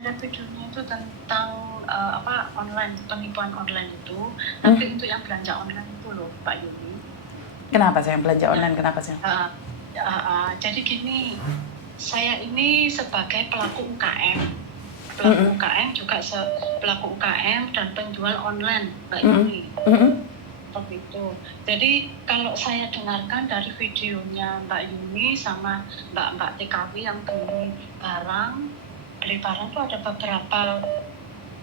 Ada videonya itu tentang, online, penipuan online itu, tapi untuk yang belanja online itu loh, Mbak Yuni. Kenapa sayang belanja Nah, online? Kenapa sayang? jadi gini, saya ini sebagai pelaku UKM juga pelaku UKM dan penjual online, Mbak Yuni. Seperti itu. Jadi kalau saya dengarkan dari videonya Mbak Yuni sama Mbak TKW yang beli barang itu ada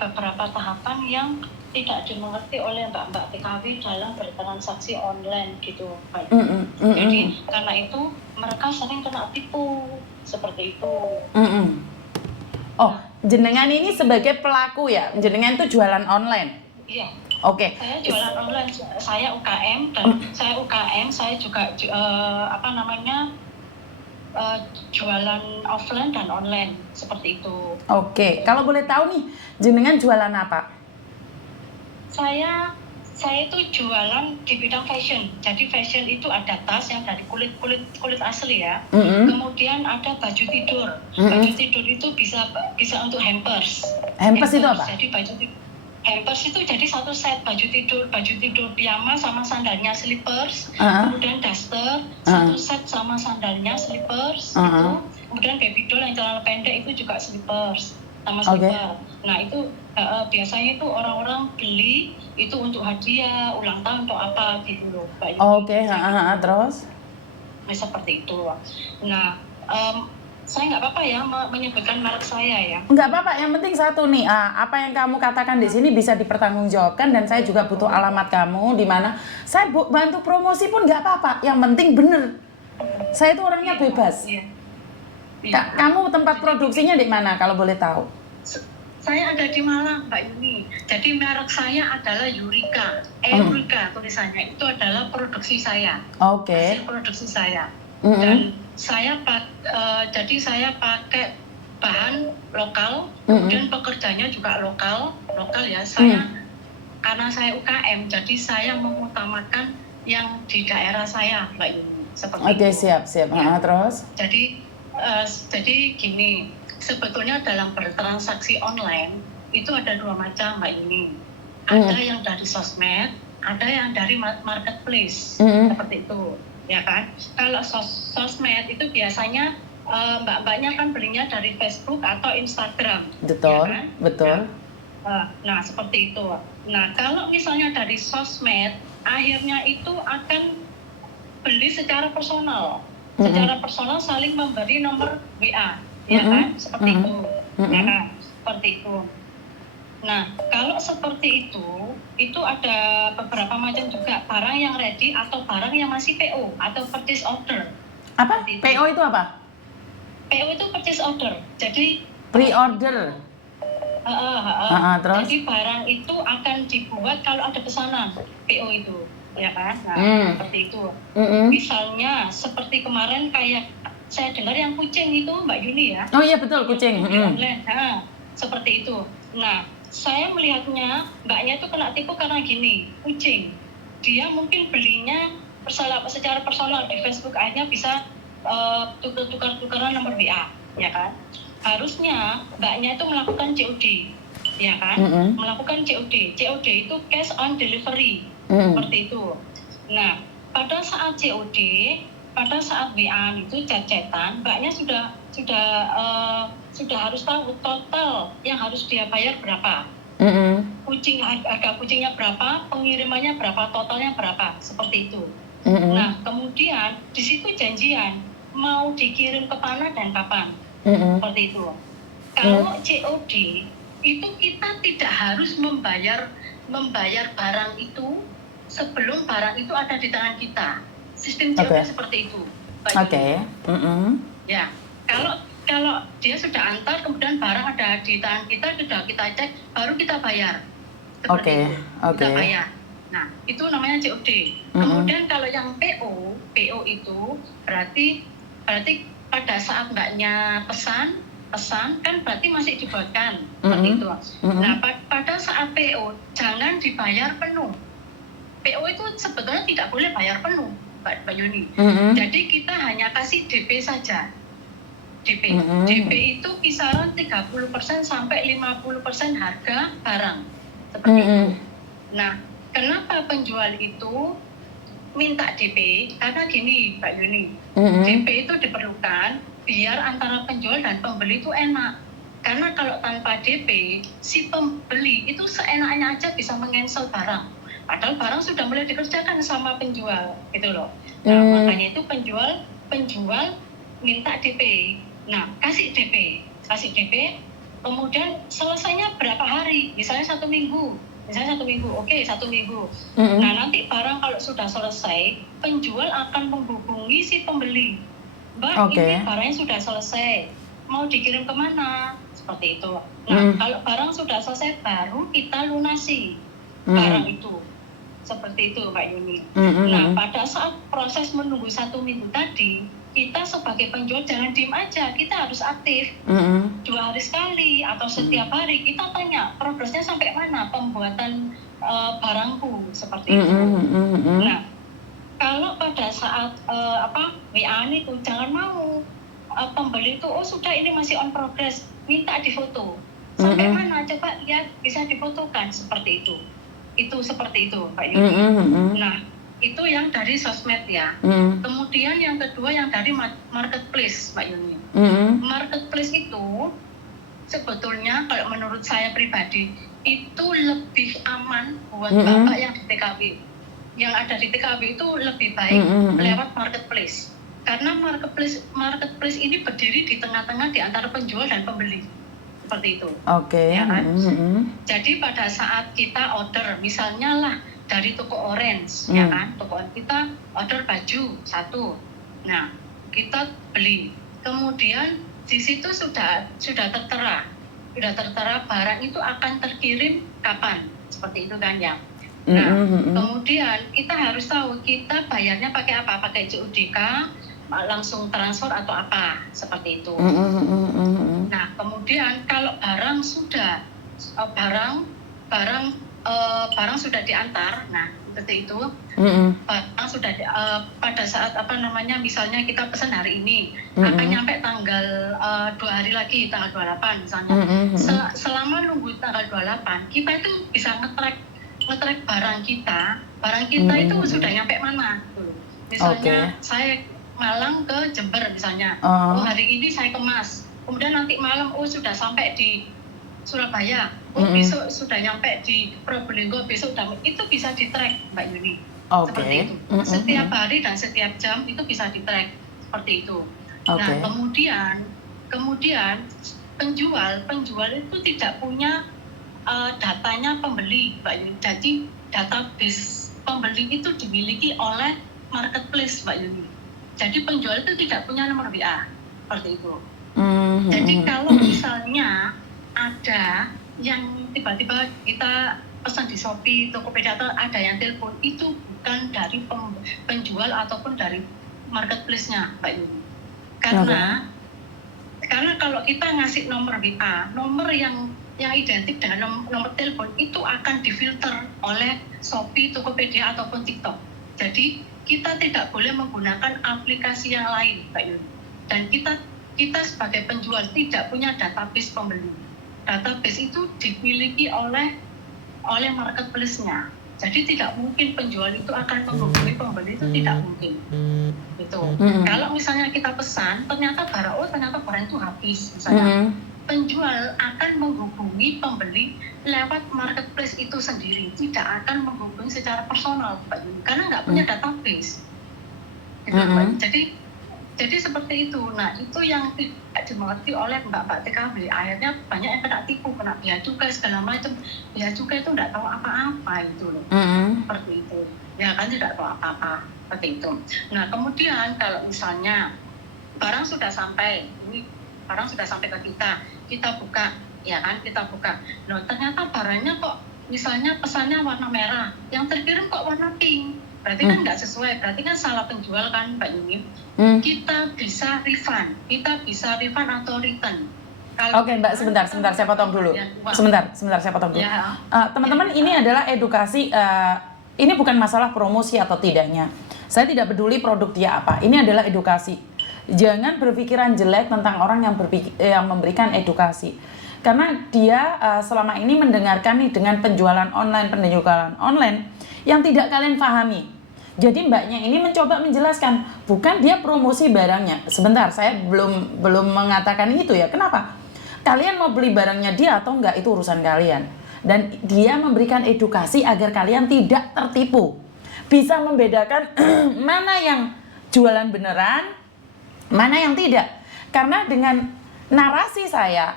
beberapa tahapan yang tidak dimengerti oleh Mbak TKW dalam bertransaksi online gitu, Mbak. Jadi karena itu mereka sering kena tipu seperti itu. Oh, jenengan ini sebagai pelaku ya? Jenengan itu jualan online? Iya. Oke. Saya jualan online, saya UKM dan saya juga jualan offline dan online seperti itu. Oke, kalau boleh tahu nih, jenengan jualan apa? Saya itu jualan di bidang fashion. Jadi fashion itu ada tas yang dari kulit asli ya. Kemudian ada baju tidur. Baju tidur itu bisa untuk hampers. Hampers itu apa? Jadi hampers itu jadi satu set baju tidur piyama sama sandalnya slippers, kemudian daster, satu set sama sandalnya slippers, itu, kemudian baby doll yang celana pendek itu juga slippers sama slipper. Nah itu biasanya itu orang-orang beli itu untuk hadiah, ulang tahun atau apa gitu loh, Mbak Yuni. Oke, terus? Nah, seperti itu. Nah, saya nggak apa-apa ya menyebutkan merek saya ya. Nggak apa-apa, yang penting satu nih, apa yang kamu katakan di sini bisa dipertanggungjawabkan dan saya juga butuh alamat kamu di mana saya bantu promosi pun nggak apa-apa, yang penting bener. Saya itu orangnya bebas. Kamu tempat produksinya di mana kalau boleh tahu? Saya ada di Malang, Mbak Yuni. Jadi merek saya adalah Eureka. Eureka tulisannya itu adalah produksi saya. Oke. Hasil produksi saya. Dan saya pakai bahan lokal, kemudian pekerjanya juga lokal ya. Karena saya UKM, jadi saya mengutamakan yang di daerah saya, Mbak Yuni. Oke, siap. Ya. Terus? Jadi gini, sebetulnya dalam bertransaksi online itu ada dua macam, Mbak Yuni. Ada yang dari sosmed, ada yang dari marketplace, seperti itu, ya kan? Kalau sosmed itu biasanya mbak-mbaknya kan belinya dari Facebook atau Instagram, betul, ya kan? Betul. Nah, seperti itu. Nah, kalau misalnya dari sosmed, akhirnya itu akan beli secara personal. Secara personal saling memberi nomor WA, ya kan? Seperti itu. Ya kan? Seperti itu. Nah, kalau seperti itu ada beberapa macam juga, barang yang ready atau barang yang masih PO atau purchase order. Apa? PO itu apa? PO itu purchase order. Jadi pre-order. Terus? Jadi barang itu akan dibuat kalau ada pesanan PO itu, ya kan? Nah, seperti itu. Misalnya seperti kemarin kayak saya dengar yang kucing itu, Mbak Yuni ya. Oh iya betul, kucing. Seperti itu. Nah, saya melihatnya mbaknya itu kena tipu karena gini, kucing. Dia mungkin belinya secara personal di Facebook, akhirnya bisa tukar-tukaran nomor WA, ya kan? Harusnya mbaknya itu melakukan COD, ya kan? Melakukan COD. COD itu cash on delivery, seperti itu. Nah, pada saat COD, pada saat WA itu chat-chatan, mbaknya sudah harus tahu total yang harus dia bayar berapa. Harga kucingnya berapa, pengirimannya berapa, totalnya berapa, seperti itu. Nah, kemudian di situ janjian mau dikirim ke mana dan kapan. Seperti itu. Kalau COD itu kita tidak harus membayar barang itu sebelum barang itu ada di tangan kita. Sistem COD seperti itu. Oke. Ya, kalau dia sudah antar kemudian barang ada di tangan kita, sudah kita cek, baru kita bayar. Oke. Kita bayar. Nah, itu namanya COD. Kemudian kalau yang PO itu berarti pada saat mbaknya pesan kan berarti masih dibuatkan, seperti itu. Nah, pada saat PO jangan dibayar penuh. PO itu sebetulnya tidak boleh bayar penuh, Mbak Yuni. Jadi kita hanya kasih DP saja. DP. DP itu kisaran 30% sampai 50% harga barang. Seperti itu. Nah, kenapa penjual itu minta DP? Karena gini, Mbak Yuni. DP itu diperlukan biar antara penjual dan pembeli itu enak. Karena kalau tanpa DP, si pembeli itu seenaknya aja bisa meng-cancel barang. Padahal barang sudah mulai dikerjakan sama penjual, gitu loh. Nah, makanya itu penjual minta DP. Nah, kasih DP, kemudian selesainya berapa hari? Misalnya 1 minggu. Oke, 1 minggu. Nah, nanti barang kalau sudah selesai, penjual akan menghubungi si pembeli. Mbak, ini barangnya sudah selesai, mau dikirim kemana? Seperti itu. Nah, kalau barang sudah selesai, baru kita lunasi barang itu. Seperti itu, Mbak Yuni. Nah, pada saat proses menunggu 1 minggu tadi, kita sebagai penjual jangan diem aja, kita harus aktif. 2 hari sekali atau setiap hari kita tanya progresnya sampai mana pembuatan barangku, seperti itu. Nah, kalau pada saat WA itu jangan mau pembeli itu sudah ini masih on progress, minta difoto sampai mana, coba lihat bisa difotokan, seperti itu. Itu seperti itu, Pak Yuni. Nah, itu yang dari sosmed ya. Kemudian yang kedua yang dari marketplace, Mbak Yuni. Marketplace itu sebetulnya kalau menurut saya pribadi itu lebih aman buat Bapak yang di TKW. Yang ada di TKW itu lebih baik lewat marketplace. Karena marketplace ini berdiri di tengah-tengah di antara penjual dan pembeli. Seperti itu. Ya kan? Jadi pada saat kita order, misalnya lah dari toko orange, ya kan, toko kita order baju 1, nah kita beli, kemudian di situ sudah tertera barang itu akan terkirim kapan, seperti itu kan ya. Nah, kemudian kita harus tahu kita bayarnya pakai apa, pakai CODK, langsung transfer atau apa, seperti itu. Nah, kemudian kalau barang sudah barang sudah diantar, nah seperti itu, barang sudah pada saat misalnya kita pesan hari ini akan nyampe tanggal 2 hari lagi, tanggal 28 misalnya. Selama nunggu tanggal 28 kita itu bisa nge-track barang kita itu sudah nyampe mana gitu. Misalnya saya Malang ke Jember misalnya, hari ini saya kemas, kemudian nanti malam sudah sampai di Surabaya, besok sudah nyampe di Probolinggo, besok udah, itu bisa di-track, Mbak Yuni. Seperti itu. Setiap hari dan setiap jam itu bisa di-track, seperti itu. Nah, kemudian penjual itu tidak punya datanya pembeli, Mbak Yuni. Jadi database pembeli itu dimiliki oleh marketplace, Mbak Yuni. Jadi penjual itu tidak punya nomor WA, seperti itu. Jadi kalau misalnya ada yang tiba-tiba kita pesan di Shopee, Tokopedia, atau ada yang telepon, itu bukan dari penjual ataupun dari marketplace-nya, Mbak Yuni. Karena kalau kita ngasih nomor WA, nomor yang identik dengan nomor telepon itu akan difilter oleh Shopee, Tokopedia ataupun TikTok. Jadi kita tidak boleh menggunakan aplikasi yang lain, Mbak Yuni. Dan kita sebagai penjual tidak punya database pembeli. Database itu dimiliki oleh marketplace-nya. Jadi tidak mungkin penjual itu akan menghubungi pembeli, itu tidak mungkin. Gitu. Kalau misalnya kita pesan, ternyata barang itu habis, misalnya. Penjual akan menghubungi pembeli lewat marketplace itu sendiri, tidak akan menghubungi secara personal, Pak Yuni, karena nggak punya database. Gitu, Jadi seperti itu. Nah, itu yang tidak dimengerti oleh mbak-mbak TKW. Akhirnya banyak yang kena tipu, kena bea cukai segala macam. Bea cukai itu tidak tahu apa-apa itu loh. Seperti itu. Ya kan, tidak tahu apa-apa seperti itu. Nah, kemudian kalau misalnya barang sudah sampai ke kita buka, ya kan, kita buka. Nah, ternyata barangnya kok misalnya pesannya warna merah, yang terkirim kok warna pink. Berarti kan nggak sesuai, berarti kan salah penjual kan, Mbak Yuni. Kita bisa refund atau return. Oke, Mbak, sebentar saya potong dulu. Sebentar saya potong dulu. Ya. Teman-teman, ini adalah edukasi, ini bukan masalah promosi atau tidaknya. Saya tidak peduli produk dia apa, ini adalah edukasi. Jangan berpikiran jelek tentang orang yang memberikan edukasi. Karena dia selama ini mendengarkan nih dengan penjualan online yang tidak kalian pahami. Jadi mbaknya ini mencoba menjelaskan, bukan dia promosi barangnya. Sebentar, saya belum mengatakan itu ya. Kenapa? Kalian mau beli barangnya dia atau enggak itu urusan kalian. Dan dia memberikan edukasi agar kalian tidak tertipu. Bisa membedakan mana yang jualan beneran, mana yang tidak. Karena dengan narasi saya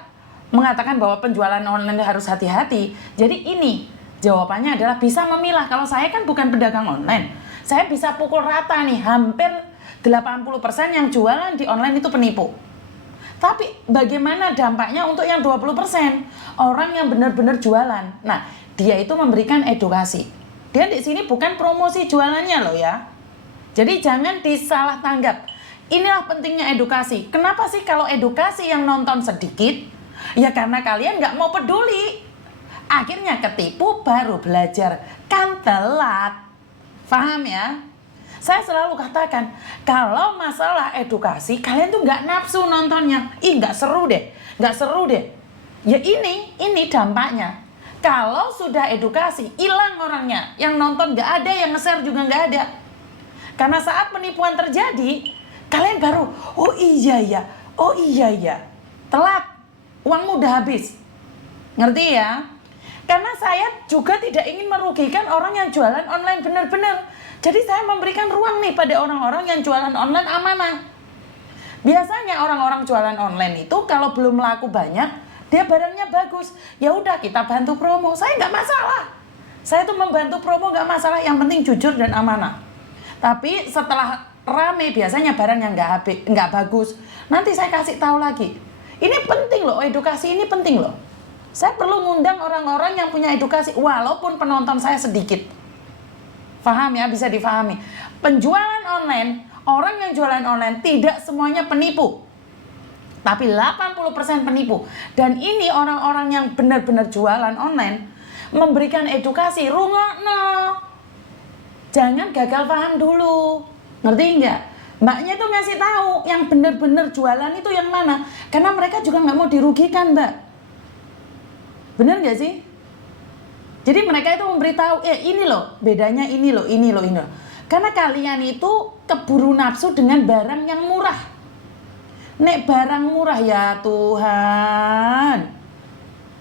mengatakan bahwa penjualan online harus hati-hati. Jadi ini jawabannya adalah bisa memilah. Kalau saya kan bukan pedagang online. Saya bisa pukul rata nih, hampir 80% yang jualan di online itu penipu. Tapi bagaimana dampaknya untuk yang 20%? Orang yang benar-benar jualan. Nah, dia itu memberikan edukasi. Dia di sini bukan promosi jualannya loh ya. Jadi jangan disalah tanggap. Inilah pentingnya edukasi. Kenapa sih kalau edukasi yang nonton sedikit? Ya karena kalian nggak mau peduli. Akhirnya ketipu baru belajar. Kan telat. Paham ya? Saya selalu katakan, kalau masalah edukasi, kalian tuh nggak nafsu nontonnya. Ih, nggak seru deh. Ya ini dampaknya. Kalau sudah edukasi, hilang orangnya. Yang nonton nggak ada, yang nge-share juga nggak ada. Karena saat penipuan terjadi, kalian baru, oh iya ya, telat, uangmu udah habis. Ngerti ya? Karena saya juga tidak ingin merugikan orang yang jualan online benar-benar. Jadi saya memberikan ruang nih pada orang-orang yang jualan online amanah. Biasanya orang-orang jualan online itu kalau belum laku banyak, dia barangnya bagus. Ya udah kita bantu promo, saya nggak masalah. Saya tuh membantu promo nggak masalah, yang penting jujur dan amanah. Tapi setelah rame biasanya barang yang nggak bagus, nanti saya kasih tahu lagi. Ini penting loh, edukasi ini penting loh. Saya perlu ngundang orang-orang yang punya edukasi, walaupun penonton saya sedikit. Paham ya, bisa difahami. Penjualan online, orang yang jualan online tidak semuanya penipu. Tapi 80% penipu. Dan ini orang-orang yang benar-benar jualan online, memberikan edukasi, rungokno. Jangan gagal paham dulu. Ngerti nggak? Mbaknya tuh ngasih tahu yang benar-benar jualan itu yang mana. Karena mereka juga nggak mau dirugikan, Mbak. Bener gak sih? Jadi mereka itu memberitahu, ini loh, bedanya ini loh. Karena kalian itu keburu nafsu dengan barang yang murah. Nek barang murah ya Tuhan.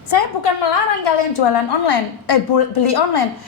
Saya bukan melarang kalian jualan online, beli online.